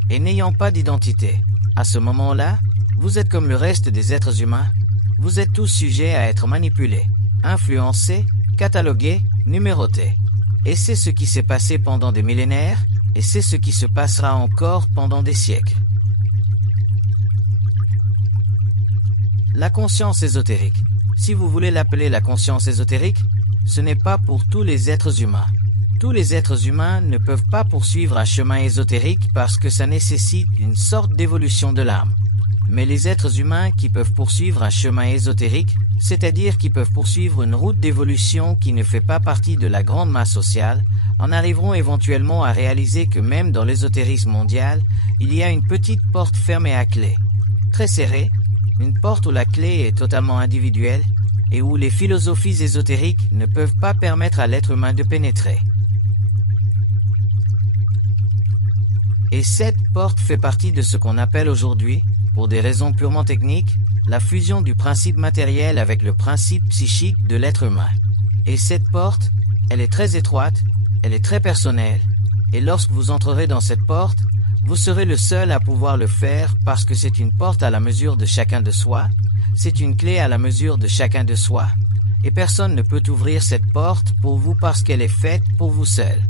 Et n'ayant pas d'identité, à ce moment-là, vous êtes comme le reste des êtres humains, vous êtes tous sujets à être manipulés, influencés, catalogués, numérotés. Et c'est ce qui s'est passé pendant des millénaires, et c'est ce qui se passera encore pendant des siècles. La conscience ésotérique. Si vous voulez l'appeler la conscience ésotérique, ce n'est pas pour tous les êtres humains. Tous les êtres humains ne peuvent pas poursuivre un chemin ésotérique parce que ça nécessite une sorte d'évolution de l'âme. Mais les êtres humains qui peuvent poursuivre un chemin ésotérique, c'est-à-dire qui peuvent poursuivre une route d'évolution qui ne fait pas partie de la grande masse sociale, en arriveront éventuellement à réaliser que même dans l'ésotérisme mondial, il y a une petite porte fermée à clé, très serrée, une porte où la clé est totalement individuelle et où les philosophies ésotériques ne peuvent pas permettre à l'être humain de pénétrer. Et cette porte fait partie de ce qu'on appelle aujourd'hui, pour des raisons purement techniques, la fusion du principe matériel avec le principe psychique de l'être humain. Et cette porte, elle est très étroite, elle est très personnelle, et lorsque vous entrerez dans cette porte, vous serez le seul à pouvoir le faire parce que c'est une porte à la mesure de chacun de soi, c'est une clé à la mesure de chacun de soi, et personne ne peut ouvrir cette porte pour vous parce qu'elle est faite pour vous seul.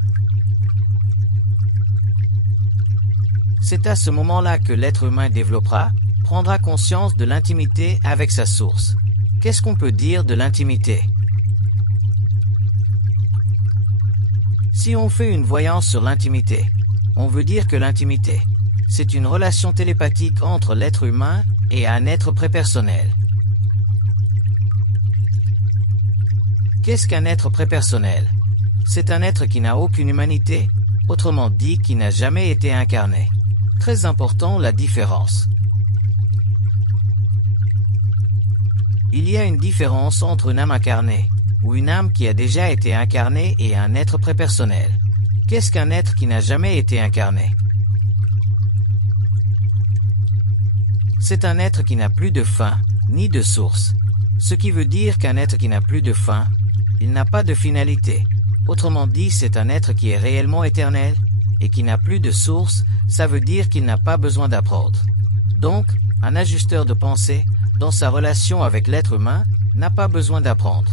C'est à ce moment-là que l'être humain développera, prendra conscience de l'intimité avec sa source. Qu'est-ce qu'on peut dire de l'intimité? Si on fait une voyance sur l'intimité, on veut dire que l'intimité, c'est une relation télépathique entre l'être humain et un être prépersonnel. Qu'est-ce qu'un être prépersonnel? C'est un être qui n'a aucune humanité, autrement dit qui n'a jamais été incarné. Très important la différence. Il y a une différence entre une âme incarnée, ou une âme qui a déjà été incarnée et un être prépersonnel. Qu'est-ce qu'un être qui n'a jamais été incarné? C'est un être qui n'a plus de fin, ni de source. Ce qui veut dire qu'un être qui n'a plus de fin, il n'a pas de finalité. Autrement dit, c'est un être qui est réellement éternel, et qui n'a plus de source, ça veut dire qu'il n'a pas besoin d'apprendre. Donc, un ajusteur de pensée, dans sa relation avec l'être humain, n'a pas besoin d'apprendre.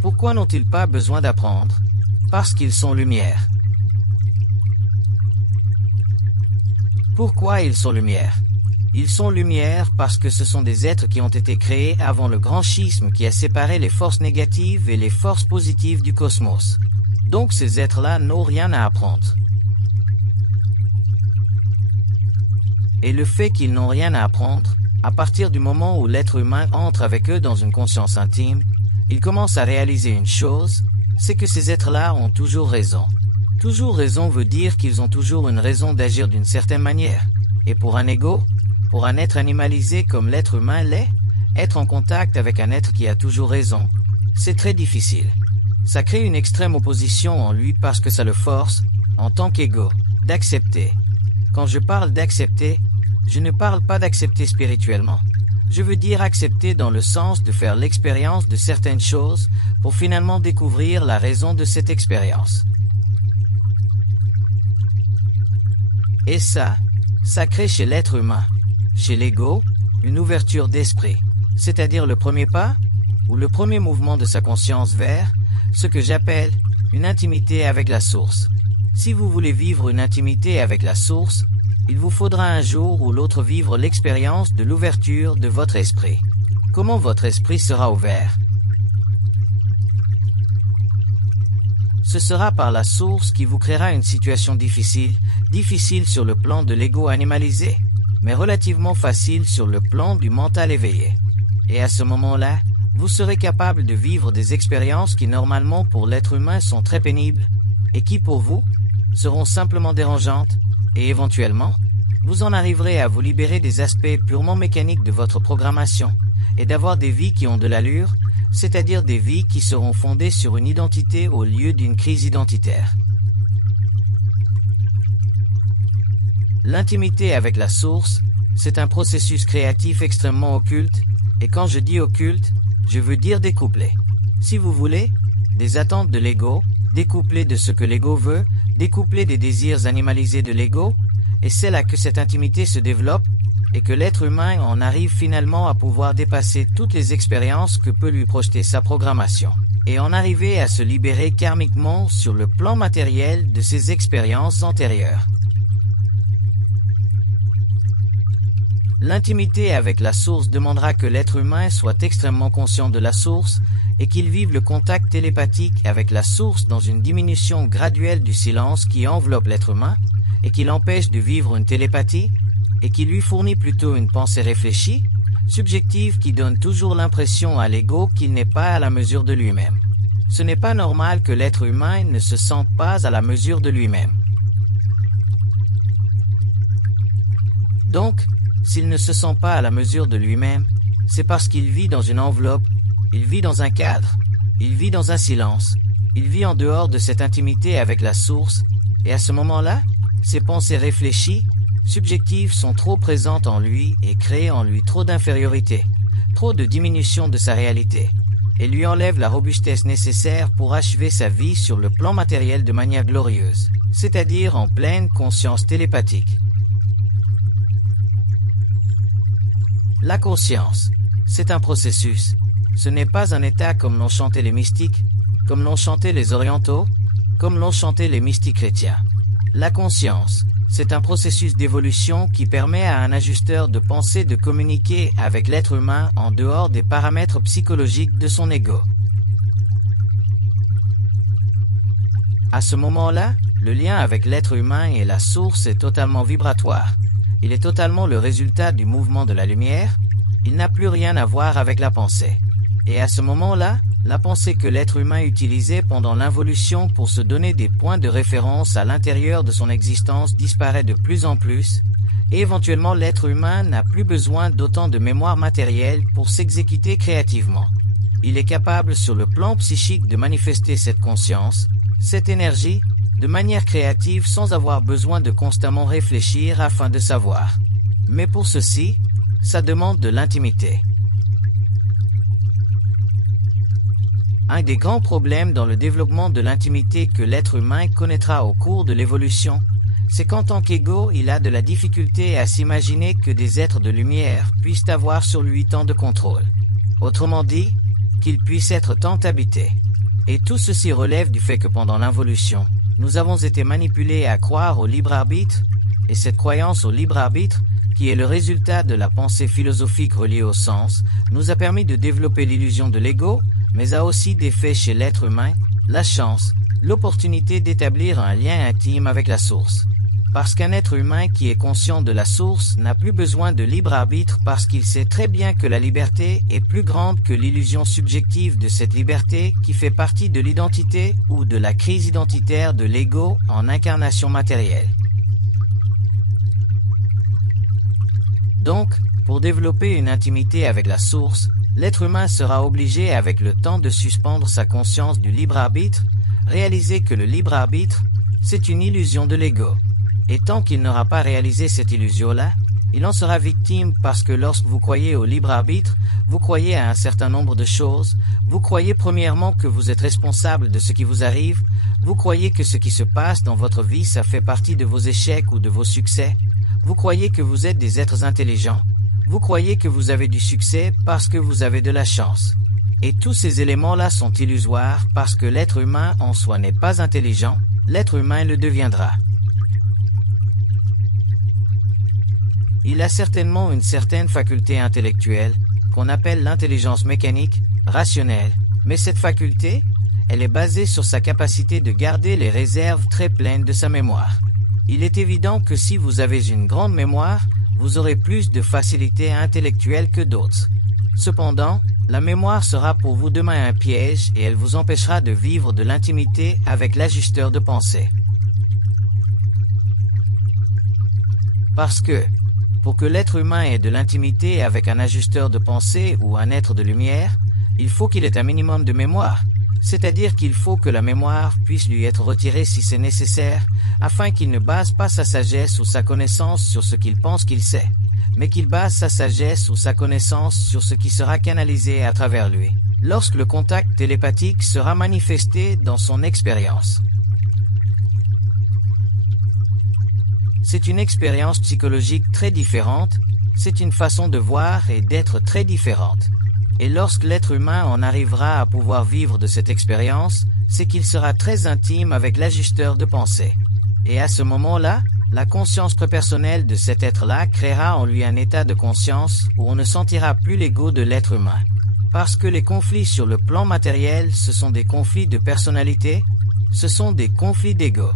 Pourquoi n'ont-ils pas besoin d'apprendre? Parce qu'ils sont lumière. Pourquoi ils sont lumière? Ils sont lumière parce que ce sont des êtres qui ont été créés avant le grand schisme qui a séparé les forces négatives et les forces positives du cosmos. Donc ces êtres-là n'ont rien à apprendre. Et le fait qu'ils n'ont rien à apprendre, à partir du moment où l'être humain entre avec eux dans une conscience intime, il commence à réaliser une chose, c'est que ces êtres-là ont toujours raison. Toujours raison veut dire qu'ils ont toujours une raison d'agir d'une certaine manière. Et pour un ego, pour un être animalisé comme l'être humain l'est, être en contact avec un être qui a toujours raison, c'est très difficile. Ça crée une extrême opposition en lui parce que ça le force, en tant qu'ego, d'accepter. Quand je parle d'accepter, je ne parle pas d'accepter spirituellement. Je veux dire accepter dans le sens de faire l'expérience de certaines choses pour finalement découvrir la raison de cette expérience. Et ça crée chez l'être humain, chez l'ego, une ouverture d'esprit, c'est-à-dire le premier pas ou le premier mouvement de sa conscience vers ce que j'appelle une intimité avec la source. Si vous voulez vivre une intimité avec la source, il vous faudra un jour ou l'autre vivre l'expérience de l'ouverture de votre esprit. Comment votre esprit sera ouvert? Ce sera par la source qui vous créera une situation difficile sur le plan de l'ego animalisé, mais relativement facile sur le plan du mental éveillé. Et à ce moment-là, vous serez capable de vivre des expériences qui normalement pour l'être humain sont très pénibles, et qui pour vous seront simplement dérangeantes, et éventuellement, vous en arriverez à vous libérer des aspects purement mécaniques de votre programmation, et d'avoir des vies qui ont de l'allure, c'est-à-dire des vies qui seront fondées sur une identité au lieu d'une crise identitaire. L'intimité avec la source, c'est un processus créatif extrêmement occulte, Et quand je dis occulte, je veux dire découplé. Si vous voulez, des attentes de l'ego, découplées de ce que l'ego veut, découplées des désirs animalisés de l'ego, et c'est là que cette intimité se développe, et que l'être humain en arrive finalement à pouvoir dépasser toutes les expériences que peut lui projeter sa programmation, et en arriver à se libérer karmiquement sur le plan matériel de ses expériences antérieures. L'intimité avec la source demandera que l'être humain soit extrêmement conscient de la source et qu'il vive le contact télépathique avec la source dans une diminution graduelle du silence qui enveloppe l'être humain et qui l'empêche de vivre une télépathie et qui lui fournit plutôt une pensée réfléchie, subjective qui donne toujours l'impression à l'ego qu'il n'est pas à la mesure de lui-même. Ce n'est pas normal que l'être humain ne se sente pas à la mesure de lui-même. Donc, s'il ne se sent pas à la mesure de lui-même, c'est parce qu'il vit dans une enveloppe, il vit dans un cadre, il vit dans un silence, il vit en dehors de cette intimité avec la source, et à ce moment-là, ses pensées réfléchies, subjectives sont trop présentes en lui et créent en lui trop d'infériorité, trop de diminution de sa réalité, et lui enlèvent la robustesse nécessaire pour achever sa vie sur le plan matériel de manière glorieuse, c'est-à-dire en pleine conscience télépathique. La conscience, c'est un processus. Ce n'est pas un état comme l'ont chanté les mystiques, comme l'ont chanté les orientaux, comme l'ont chanté les mystiques chrétiens. La conscience, c'est un processus d'évolution qui permet à un ajusteur de pensée de communiquer avec l'être humain en dehors des paramètres psychologiques de son ego. À ce moment-là, le lien avec l'être humain et la source est totalement vibratoire. Il est totalement le résultat du mouvement de la lumière, il n'a plus rien à voir avec la pensée. Et à ce moment-là, la pensée que l'être humain utilisait pendant l'involution pour se donner des points de référence à l'intérieur de son existence disparaît de plus en plus, et éventuellement l'être humain n'a plus besoin d'autant de mémoire matérielle pour s'exécuter créativement. Il est capable sur le plan psychique de manifester cette conscience, cette énergie, de manière créative sans avoir besoin de constamment réfléchir afin de savoir. Mais pour ceci, ça demande de l'intimité. Un des grands problèmes dans le développement de l'intimité que l'être humain connaîtra au cours de l'évolution, c'est qu'en tant qu'ego, il a de la difficulté à s'imaginer que des êtres de lumière puissent avoir sur lui tant de contrôle. Autrement dit, qu'ils puissent être tant habités. Et tout ceci relève du fait que pendant l'involution, nous avons été manipulés à croire au libre arbitre, et cette croyance au libre arbitre, qui est le résultat de la pensée philosophique reliée au sens, nous a permis de développer l'illusion de l'ego, mais a aussi défait chez l'être humain la chance, l'opportunité d'établir un lien intime avec la source. Parce qu'un être humain qui est conscient de la source n'a plus besoin de libre arbitre parce qu'il sait très bien que la liberté est plus grande que l'illusion subjective de cette liberté qui fait partie de l'identité ou de la crise identitaire de l'ego en incarnation matérielle. Donc, pour développer une intimité avec la source, l'être humain sera obligé avec le temps de suspendre sa conscience du libre arbitre, réaliser que le libre arbitre, c'est une illusion de l'ego. Et tant qu'il n'aura pas réalisé cette illusion-là, il en sera victime parce que lorsque vous croyez au libre arbitre, vous croyez à un certain nombre de choses, vous croyez premièrement que vous êtes responsable de ce qui vous arrive, vous croyez que ce qui se passe dans votre vie, ça fait partie de vos échecs ou de vos succès, vous croyez que vous êtes des êtres intelligents, vous croyez que vous avez du succès parce que vous avez de la chance. Et tous ces éléments-là sont illusoires parce que l'être humain en soi n'est pas intelligent, l'être humain le deviendra. Il a certainement une certaine faculté intellectuelle, qu'on appelle l'intelligence mécanique, rationnelle, mais cette faculté, elle est basée sur sa capacité de garder les réserves très pleines de sa mémoire. Il est évident que si vous avez une grande mémoire, vous aurez plus de facilité intellectuelle que d'autres. Cependant, la mémoire sera pour vous demain un piège et elle vous empêchera de vivre de l'intimité avec l'ajusteur de pensée. Parce que, pour que l'être humain ait de l'intimité avec un ajusteur de pensée ou un être de lumière, il faut qu'il ait un minimum de mémoire, C'est-à-dire qu'il faut que la mémoire puisse lui être retirée si c'est nécessaire, afin qu'il ne base pas sa sagesse ou sa connaissance sur ce qu'il pense qu'il sait, mais qu'il base sa sagesse ou sa connaissance sur ce qui sera canalisé à travers lui, lorsque le contact télépathique sera manifesté dans son expérience. C'est une expérience psychologique très différente, c'est une façon de voir et d'être très différente. Et lorsque l'être humain en arrivera à pouvoir vivre de cette expérience, c'est qu'il sera très intime avec l'ajusteur de pensée. Et à ce moment-là, la conscience prépersonnelle de cet être-là créera en lui un état de conscience où on ne sentira plus l'ego de l'être humain. Parce que les conflits sur le plan matériel, ce sont des conflits de personnalité, ce sont des conflits d'ego.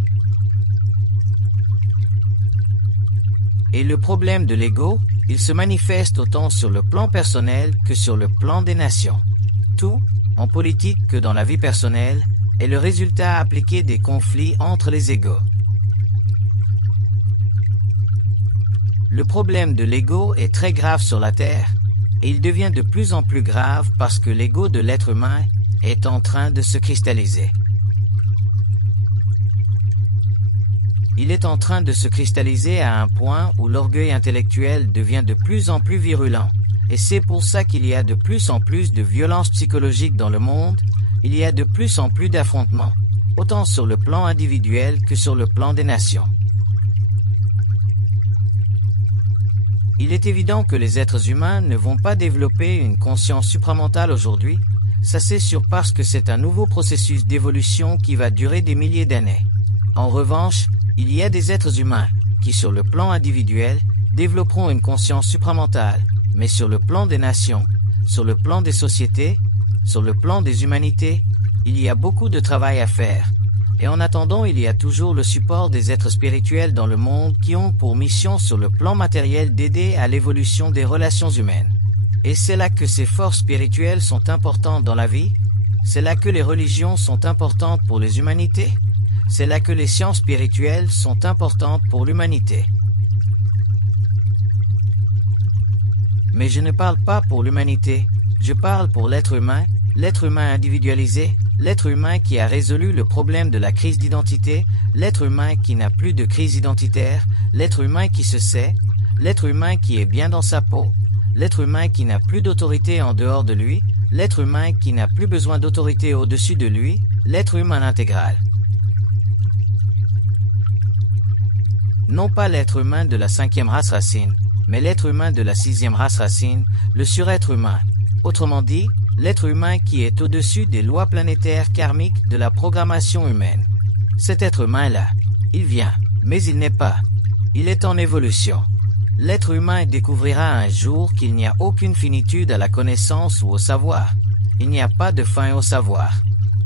Et le problème de l'ego, il se manifeste autant sur le plan personnel que sur le plan des nations. Tout, en politique que dans la vie personnelle, est le résultat appliqué des conflits entre les égos. Le problème de l'ego est très grave sur la Terre, et il devient de plus en plus grave parce que l'ego de l'être humain est en train de se cristalliser. Il est en train de se cristalliser à un point où l'orgueil intellectuel devient de plus en plus virulent. Et c'est pour ça qu'il y a de plus en plus de violence psychologique dans le monde, il y a de plus en plus d'affrontements, autant sur le plan individuel que sur le plan des nations. Il est évident que les êtres humains ne vont pas développer une conscience supramentale aujourd'hui, ça c'est sûr parce que c'est un nouveau processus d'évolution qui va durer des milliers d'années. En revanche, il y a des êtres humains qui, sur le plan individuel, développeront une conscience supramentale, mais sur le plan des nations, sur le plan des sociétés, sur le plan des humanités, il y a beaucoup de travail à faire. Et en attendant, il y a toujours le support des êtres spirituels dans le monde qui ont pour mission sur le plan matériel d'aider à l'évolution des relations humaines. Et c'est là que ces forces spirituelles sont importantes dans la vie, c'est là que les religions sont importantes pour les humanités. C'est là que les sciences spirituelles sont importantes pour l'humanité. Mais je ne parle pas pour l'humanité, je parle pour l'être humain individualisé, l'être humain qui a résolu le problème de la crise d'identité, l'être humain qui n'a plus de crise identitaire, l'être humain qui se sait, l'être humain qui est bien dans sa peau, l'être humain qui n'a plus d'autorité en dehors de lui, l'être humain qui n'a plus besoin d'autorité au-dessus de lui, l'être humain intégral. Non pas l'être humain de la 5e race racine, mais l'être humain de la 6e race racine, le surêtre humain. Autrement dit, l'être humain qui est au-dessus des lois planétaires karmiques de la programmation humaine. Cet être humain-là, il vient, mais il n'est pas. Il est en évolution. L'être humain découvrira un jour qu'il n'y a aucune finitude à la connaissance ou au savoir. Il n'y a pas de fin au savoir.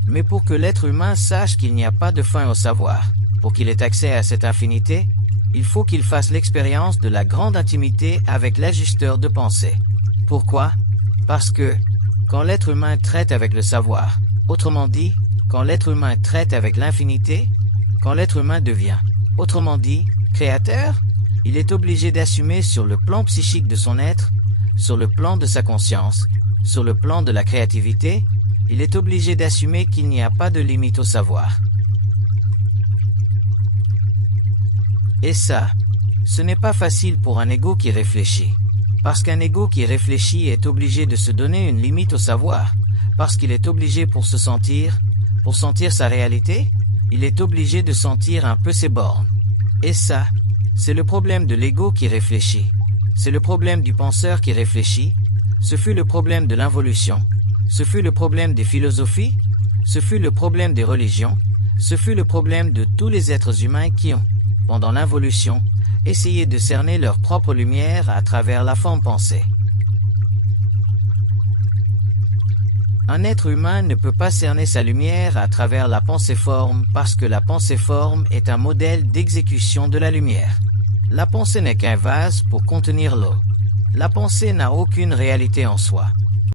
Mais pour que l'être humain sache qu'il n'y a pas de fin au savoir, pour qu'il ait accès à cette infinité, il faut qu'il fasse l'expérience de la grande intimité avec l'ajusteur de pensée. Pourquoi? Parce que, quand l'être humain traite avec le savoir, autrement dit, quand l'être humain traite avec l'infinité, quand l'être humain devient, autrement dit, créateur, il est obligé d'assumer sur le plan psychique de son être, sur le plan de sa conscience, sur le plan de la créativité, il est obligé d'assumer qu'il n'y a pas de limite au savoir. Et ça, ce n'est pas facile pour un ego qui réfléchit. Parce qu'un ego qui réfléchit est obligé de se donner une limite au savoir. Parce qu'il est obligé pour sentir sa réalité, il est obligé de sentir un peu ses bornes. Et ça, c'est le problème de l'ego qui réfléchit. C'est le problème du penseur qui réfléchit. Ce fut le problème de l'involution. Ce fut le problème des philosophies. Ce fut le problème des religions. Ce fut le problème de tous les êtres humains qui ont, pendant l'involution, essayé de cerner leur propre lumière à travers la forme pensée. Un être humain ne peut pas cerner sa lumière à travers la pensée-forme parce que la pensée-forme est un modèle d'exécution de la lumière. La pensée n'est qu'un vase pour contenir l'eau. La pensée n'a aucune réalité en soi.